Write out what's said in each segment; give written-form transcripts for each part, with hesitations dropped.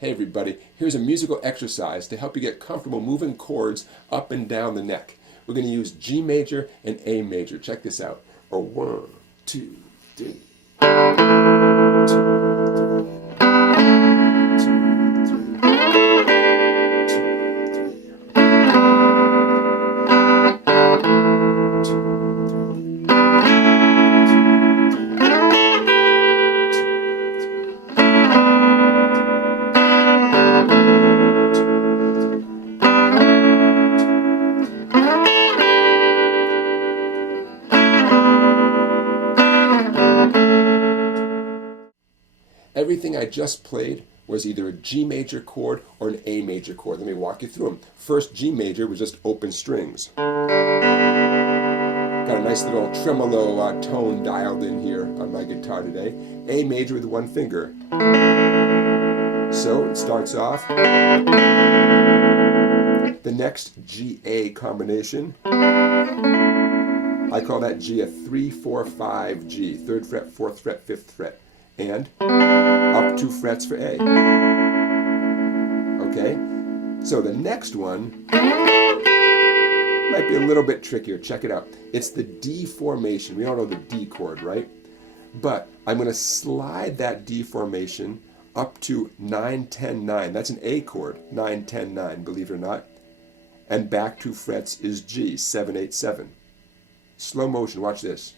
Hey everybody, here's a musical exercise to help you get comfortable moving chords up and down the neck. We're going to use G major and A major. Check this out. A 1, 2, 3. Everything I just played was either a G major chord or an A major chord. Let me walk you through them. First G major was just open strings. Got a nice little tremolo tone dialed in here on my guitar today. A major with one finger. So it starts off. The next G-A combination, I call that G a 3, 4, 5 G. 3rd fret, 4th fret, 5th fret. And up 2 frets for A. Okay? So the next one might be a little bit trickier. Check it out. It's the D formation. We all know the D chord, right? But I'm going to slide that D formation up to 9, 10, 9. That's an A chord. 9, 10, 9, believe it or not. And back 2 frets is G, 7, 8, 7. Slow motion, watch this.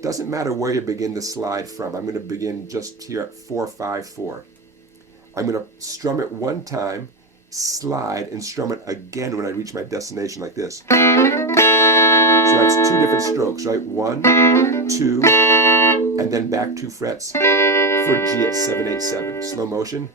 Doesn't matter where you begin the slide from. I'm going to begin just here at 4, 5, 4. I'm going to strum it one time, slide, and strum it again when I reach my destination like this. So that's 2 different strokes, right? 1, 2, and then back 2 frets for G at 7, 8, 7. Slow motion.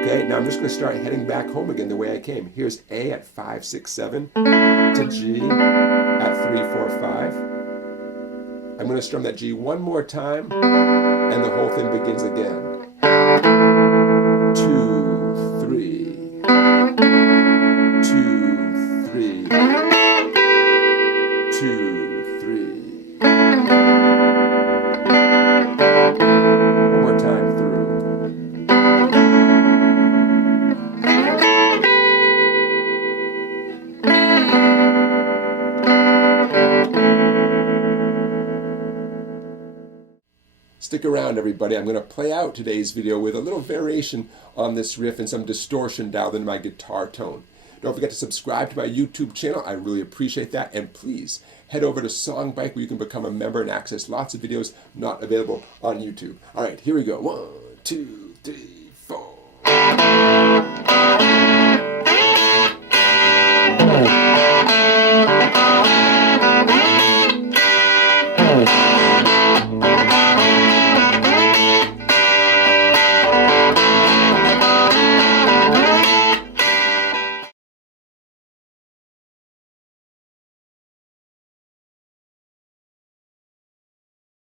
Okay, now I'm just going to start heading back home again the way I came. Here's A at 5, 6, 7 to G at 3, 4, 5. I'm going to strum that G one more time, and the whole thing begins again. 2, 3, 2, 3, 2, 3. One more time through. Stick around, everybody. I'm going to play out today's video with a little variation on this riff and some distortion dialed into my guitar tone. Don't forget to subscribe to my YouTube channel. I really appreciate that. And please head over to Songbike where you can become a member and access lots of videos not available on YouTube. All right, here we go. 1, 2, 3, 4.